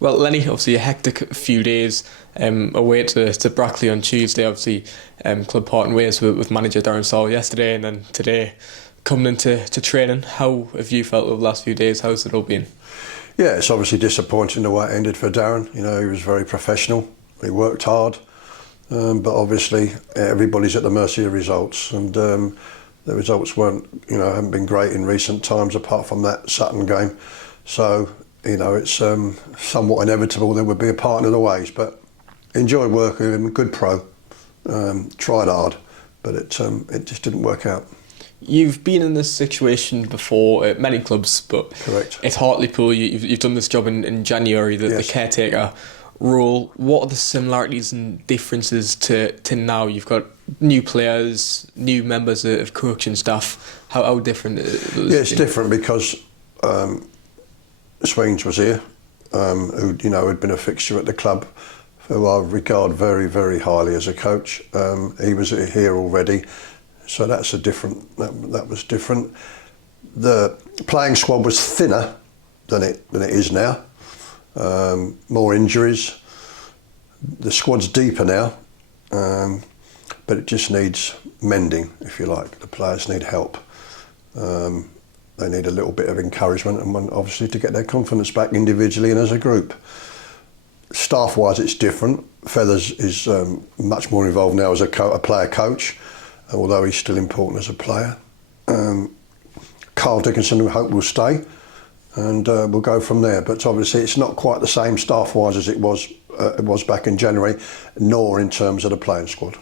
Well, Lennie, obviously a hectic few days away to Brackley on Tuesday. Obviously, club parting ways with manager Darren Saul yesterday, and then today coming into training. How have you felt over the last few days? How's it all been? Yeah, it's obviously disappointing the way it ended for Darren. You know, he was very professional. He worked hard, but obviously everybody's at the mercy of results, and the results haven't been great in recent times, apart from that Sutton game. So, you know, it's somewhat inevitable there would be a parting of the ways, but enjoyed working with him, good pro, tried hard, but it just didn't work out. You've been in this situation before at many clubs, but Correct. At Hartlepool you've done this job in January, the caretaker role. What are the similarities and differences to now? You've got new players, new members of coaching staff. How different is it? Yeah, it's different because Sweens was here, who had been a fixture at the club, who I regard very, very highly as a coach. He was here already, so that's that was different. The playing squad was thinner than it is now. More injuries. The squad's deeper now, but it just needs mending, if you like. The players need help. They need a little bit of encouragement and obviously to get their confidence back individually and as a group. Staff-wise, it's different. Feathers is much more involved now as a player coach, although he's still important as a player. Carl Dickinson, we hope, will stay, and we'll go from there. But obviously, it's not quite the same staff-wise as it was back in January, nor in terms of the playing squad.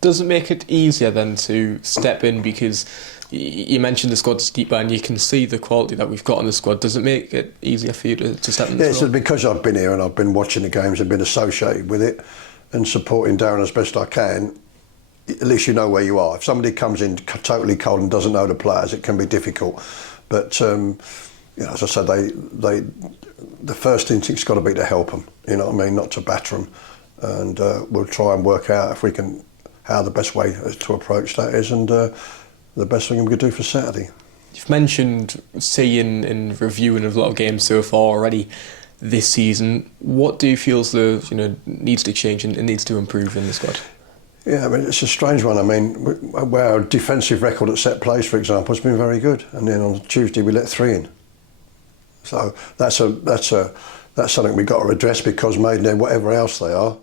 Does it make it easier then to step in, because you mentioned the squad's deeper and you can see the quality that we've got in the squad? Does it make it easier for you to step in? Yeah, because I've been here and I've been watching the games and been associated with it and supporting Darren as best I can. At least you know where you are. If somebody comes in totally cold and doesn't know the players, it can be difficult. But as I said, the first instinct's got to be to help them. You know what I mean? Not to batter them. And we'll try and work out if we can how the best way to approach that is, and the best thing we could do for Saturday. You've mentioned seeing and reviewing a lot of games so far already this season. What do you feel needs to change and needs to improve in the squad? Yeah, I mean, it's a strange one. I mean, our defensive record at set plays, for example, has been very good, and then on Tuesday we let 3 in. So that's something we've got to address, because Maidenhead, whatever else they are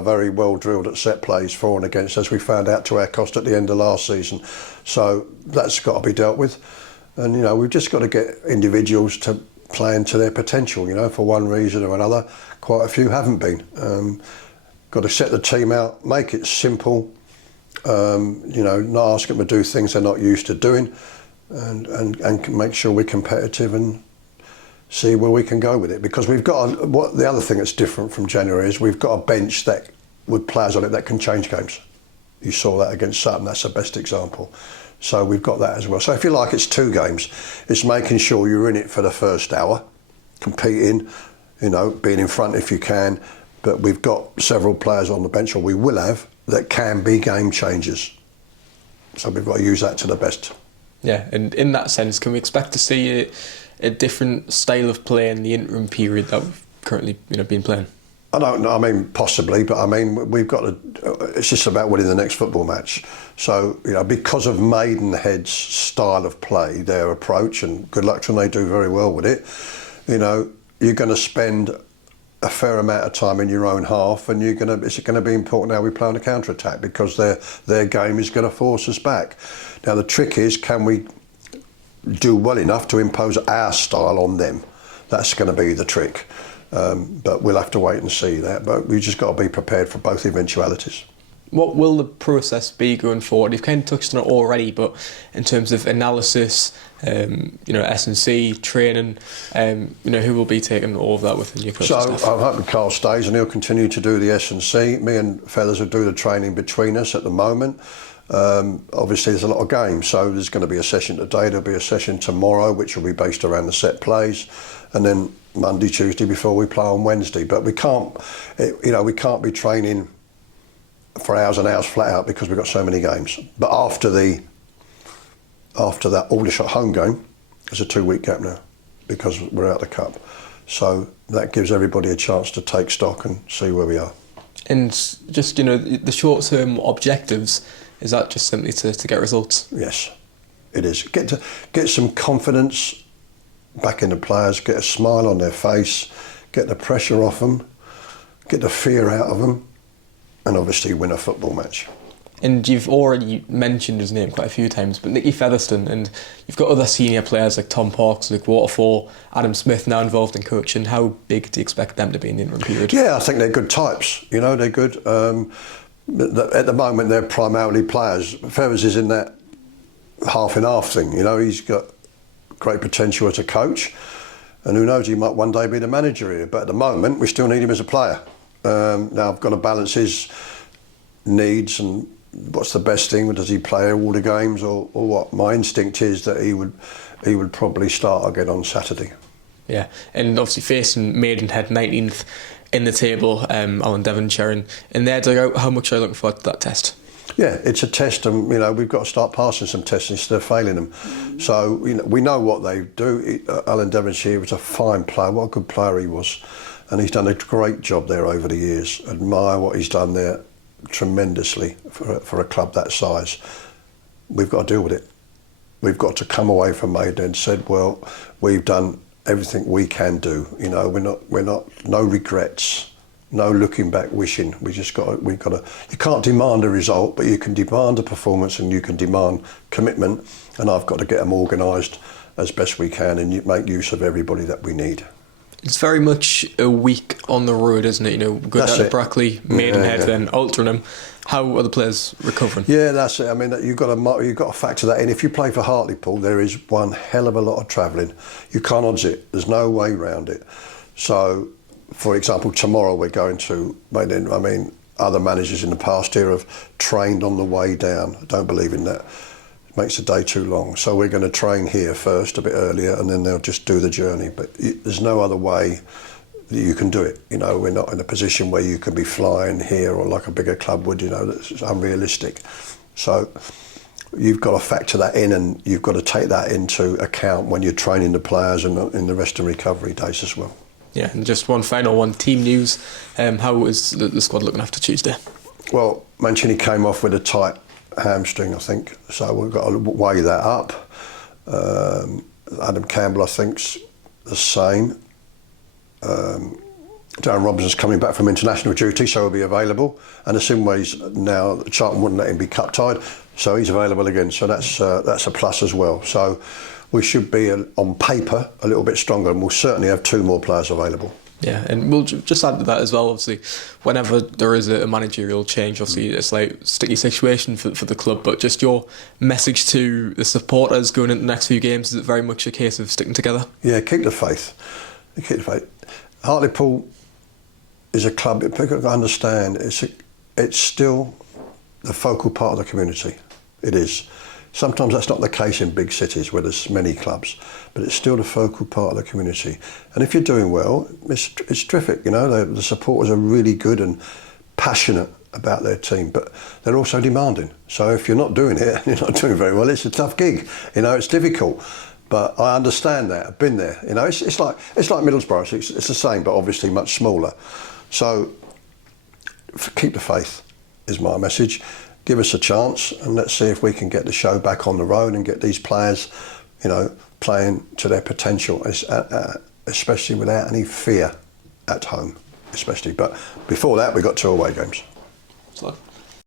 very well drilled at set plays for and against, as we found out to our cost at the end of last season. So that's got to be dealt with. And, we've just got to get individuals to play into their potential, for one reason or another. Quite a few haven't been. Got to set the team out, make it simple, not ask them to do things they're not used to doing, and make sure we're competitive and see where we can go with it. Because we've got the other thing that's different from January is we've got a bench that with players on it that can change games. You saw that against Sutton, that's the best example. So we've got that as well. So if you like, it's 2 games. It's making sure you're in it for the first hour, competing, being in front if you can. But we've got several players on the bench, or we will have, that can be game changers. So we've got to use that to the best. Yeah, and in that sense, can we expect to see a different style of play in the interim period that we've currently been playing? I don't know. I mean, possibly, but I mean, we've got to. It's just about winning the next football match. So because of Maidenhead's style of play, their approach, and good luck to them, they do very well with it. You're going to spend a fair amount of time in your own half, and it's going to be important how we play on the counter attack, because their game is going to force us back. Now the trick is, can we do well enough to impose our style on them? That's going to be the trick. But we'll have to wait and see that. But we just got to be prepared for both eventualities. What will the process be going forward? You've kind of touched on it already, but in terms of analysis, S&C, training, who will be taking all of that within your coaching staff? So I'm hoping Carl stays and he'll continue to do the S&C. Me and Feathers will do the training between us at the moment. Obviously there's a lot of games, so there's going to be a session today, there'll be a session tomorrow which will be based around the set plays, and then Monday, Tuesday before we play on Wednesday. But we can't be training for hours and hours flat out because we've got so many games. But after that Aldershot home game, there's a 2-week gap now because we're out of the cup. So that gives everybody a chance to take stock and see where we are. And just, the short-term objectives, is that just simply to get results? Yes, it is. Get some confidence back in the players, get a smile on their face, get the pressure off them, get the fear out of them, and obviously win a football match. And you've already mentioned his name quite a few times, but Nicky Featherstone, and you've got other senior players like Tom Parks, Luke Waterfall, Adam Smith now involved in coaching. How big do you expect them to be in the interim period? Yeah, I think they're good types. They're good. At the moment, they're primarily players. Feathers is in that half and half thing. He's got great potential as a coach, and who knows, he might one day be the manager here. But at the moment, we still need him as a player. Now I've got to balance his needs and what's the best thing. Does he play all the games or what? My instinct is that he would probably start again on Saturday. Yeah, and obviously facing Maidenhead 19th in the table out in Devonshire, and in their dugout, how much are you looking forward to that test? Yeah, it's a test, and we've got to start passing some tests instead of failing them. So we know what they do. Alan Devonshire was a fine player. What a good player he was, and he's done a great job there over the years. Admire what he's done there tremendously for a club that size. We've got to deal with it. We've got to come away from Maidenhead and said, well, we've done everything we can do. We're not no regrets, no looking back, wishing. We've got to. You can't demand a result, but you can demand a performance and you can demand commitment. And I've got to get them organised as best we can and make use of everybody that we need. It's very much a week on the road, isn't it? Go down to Brackley, Maidenhead, then Altrincham. How are the players recovering? Yeah, that's it. I mean, you've got to factor that in. If you play for Hartlepool, there is one hell of a lot of travelling. You can't odds it. There's no way around it. So, for example, tomorrow we're going to Maidenhead. I mean, other managers in the past here have trained on the way down. I don't believe in that. It makes the day too long. So we're going to train here first, a bit earlier, and then they'll just do the journey. But there's no other way that you can do it. We're not in a position where you can be flying here or like a bigger club would. That's unrealistic. So you've got to factor that in, and you've got to take that into account when you're training the players and in the rest and recovery days as well. Yeah, and just one final one, team news. How is the squad looking after Tuesday? Well, Mancini came off with a tight hamstring, I think, so we've got to weigh that up. Adam Campbell, I think's the same. Darren Robinson's coming back from international duty, so he'll be available. And Asimwe's now, Charlton wouldn't let him be cup tied, so he's available again. So that's a plus as well. So we should be, on paper, a little bit stronger, and we'll certainly have 2 more players available. Yeah, and we'll just add to that as well, obviously, whenever there is a managerial change, obviously it's like a sticky situation for the club, but just your message to the supporters going into the next few games, is it very much a case of sticking together? Yeah, keep the faith. Keep the faith. Hartlepool is a club, people understand, it's still the focal part of the community. It is. Sometimes that's not the case in big cities where there's many clubs, but it's still the focal part of the community. And if you're doing well, it's terrific. The supporters are really good and passionate about their team, but they're also demanding. So if you're not doing it and you're not doing very well, it's a tough gig. It's difficult. But I understand that. I've been there. It's like Middlesbrough. It's the same, but obviously much smaller. So keep the faith is my message. Give us a chance, and let's see if we can get the show back on the road and get these players, playing to their potential, especially without any fear at home, especially. But before that, we've got 2 away games.